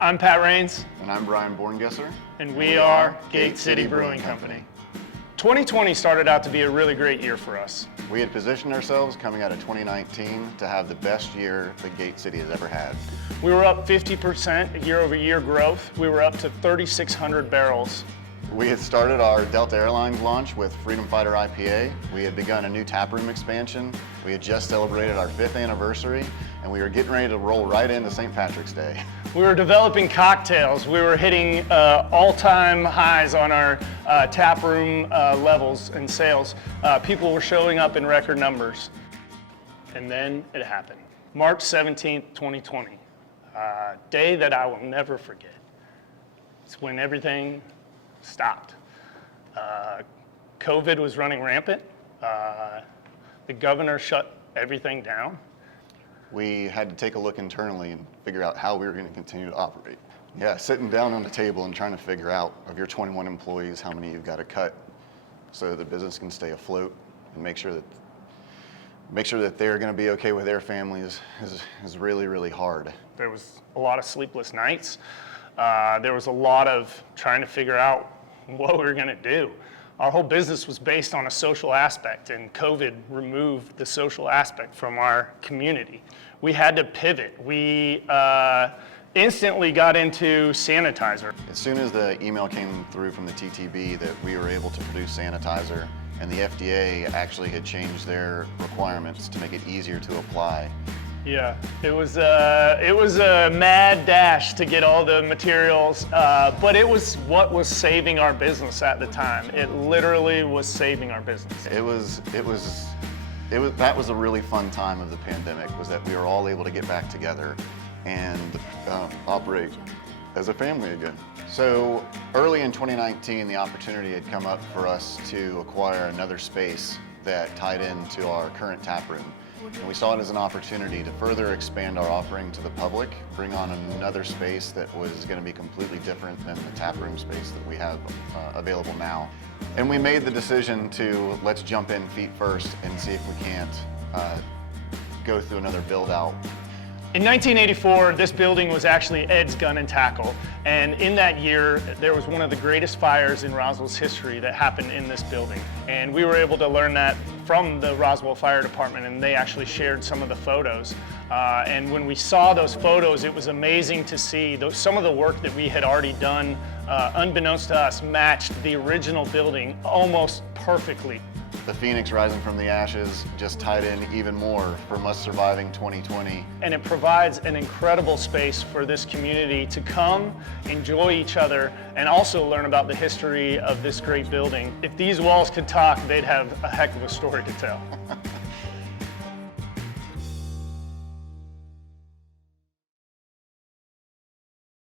I'm Pat Rains. And I'm Brian Borngesser. And we are Gate City Brewing Company. 2020 started out to be a really great year for us. We had positioned ourselves coming out of 2019 to have the best year that Gate City has ever had. We were up 50% year-over-year growth. We were up to 3,600 barrels. We had started our Delta Airlines launch with Freedom Fighter IPA. We had begun a new taproom expansion. We had just celebrated our 5th anniversary, and we were getting ready to roll right into St. Patrick's Day. We were developing cocktails. We were hitting all-time highs on our taproom levels and sales. People were showing up in record numbers. And then it happened. March 17th, 2020. Day that I will never forget. It's when everything stopped. COVID was running rampant. The governor shut everything down. We had to take a look internally and figure out how we were going to continue to operate. Yeah, sitting down on the table and trying to figure out, of your 21 employees, how many you've got to cut so the business can stay afloat and make sure that they're going to be okay with their families is really, really hard. There was a lot of sleepless nights. There was a lot of trying to figure out what we were going to do. Our whole business was based on a social aspect, and COVID removed the social aspect from our community. We had to pivot. We instantly got into sanitizer. As soon as the email came through from the TTB that we were able to produce sanitizer, and the FDA actually had changed their requirements to make it easier to apply. Yeah, it was a mad dash to get all the materials, but it was what was saving our business at the time. It literally was saving our business. That was a really fun time of the pandemic, was that we were all able to get back together and operate as a family again. So early in 2019, the opportunity had come up for us to acquire another space that tied into our current tap room. And we saw it as an opportunity to further expand our offering to the public, bring on another space that was going to be completely different than the taproom space that we have available now. And we made the decision to let's jump in feet first and see if we can't go through another build out. In 1984, this building was actually Ed's Gun and Tackle, and in that year, there was one of the greatest fires in Roswell's history that happened in this building. And we were able to learn that from the Roswell Fire Department, and they actually shared some of the photos. And when we saw those photos, it was amazing to see some of the work that we had already done, unbeknownst to us, matched the original building almost perfectly. The phoenix rising from the ashes just tied in even more from us surviving 2020. And it provides an incredible space for this community to come, enjoy each other, and also learn about the history of this great building. If these walls could talk, they'd have a heck of a story to tell.